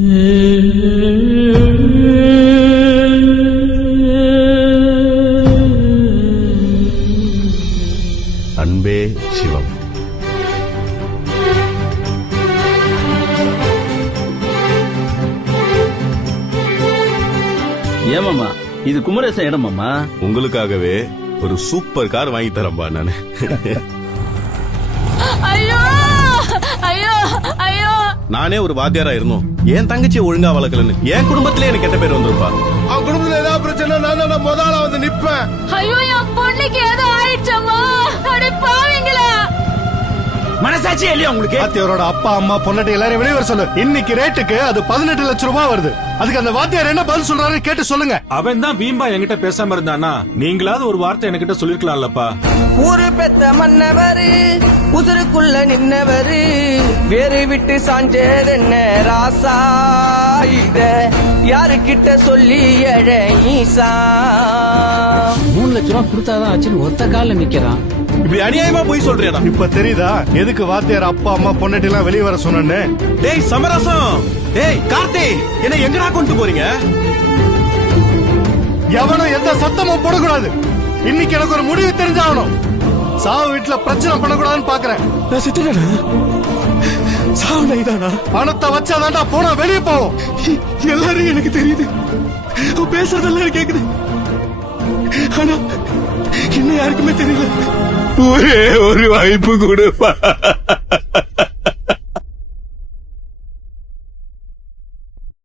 அன்பே சிவம். ஏமாமா இது குமரேசன் இடமாமா? உங்களுக்காகவே ஒரு சூப்பர் கார் வாங்கி தரம்பா நானு. ஐயோ! ஐயோ! ஐயோ! நானே ஒரு வாத்தியாரா இருந்தோம். என் தங்கச்சியை ஒழுங்கா வளர்க்கலன்னு. என் குடும்பத்திலே எனக்கு கெட்ட பேர் வந்திருப்பா. அவன் குடும்பத்துல ஏதாவது பிரச்சனை நான் தான் முதல்ல வந்து நிப்பேன். ஐயோ என் பொண்ணுக்கு ஏதோ மனசாட்சியே இல்லையா உங்களுக்கு? வாத்தியாரோட அப்பா அம்மா பொண்ணாட்டி எல்லாரும் வெளியே வர சொல்லு. இன்னைக்கு ரேட்டுக்கு அது பதினெட்டு லட்சம் ரூபாய் வருது. அதுக்கு அந்த வாத்தியார் என்ன பதில் சொல்றாரு கேட்டு சொல்லுங்க. அவன் தான் வீம்பா என்கிட்ட பேசாம இருந்தானா? நீங்களாவது ஒரு வார்த்தை என்கிட்ட சொல்லிருக்கலாம்லப்பா. ஊரு பெத்த மன்னவரு உசுருக்குள்ள நின்னவரு வேறு விட்டு சாஞ்சதென்ன ராசா இத? யாருக்கிட்ட சொல்லி எழ ஈசா லட்ச ரூபா கொடுத்தாதான் ஆச்சுன்னு ஒத்த கால்ல நிக்கிறான். இப்படி அநியாயமா போய் சொல்றியடா இப்ப தெரியுதா? எதுக்கு வாத்தியார் அப்பா அம்மா பொண்ணாட்டி எல்லாம் வெளியே வர சொன்னேன்னு? டேய் சமரசம்! டேய் கார்த்தி என்ன எங்கடா கொண்டு போறீங்க? எவனும் எந்த சத்தமும் போடக்கூடாது. இன்னைக்கு எனக்கு ஒரு முடிவு தெரிஞ்சாகணும். சாவு வீட்டுல பிரச்சனை பண்ணக்கூடாதுன்னு பாக்குறேன். நான் சித்தனா சாவு நைதானா பணத்தை வச்சாதான்டா போனா வெளியே போவோம். எல்லாரும் எனக்கு தெரியுது. பேசுறதெல்லாம் எனக்கு கேக்குது. ஆனா இன்னும் யாருக்குமே தெரியல. ஒரே ஒரு வாய்ப்பு கொடுப்பா.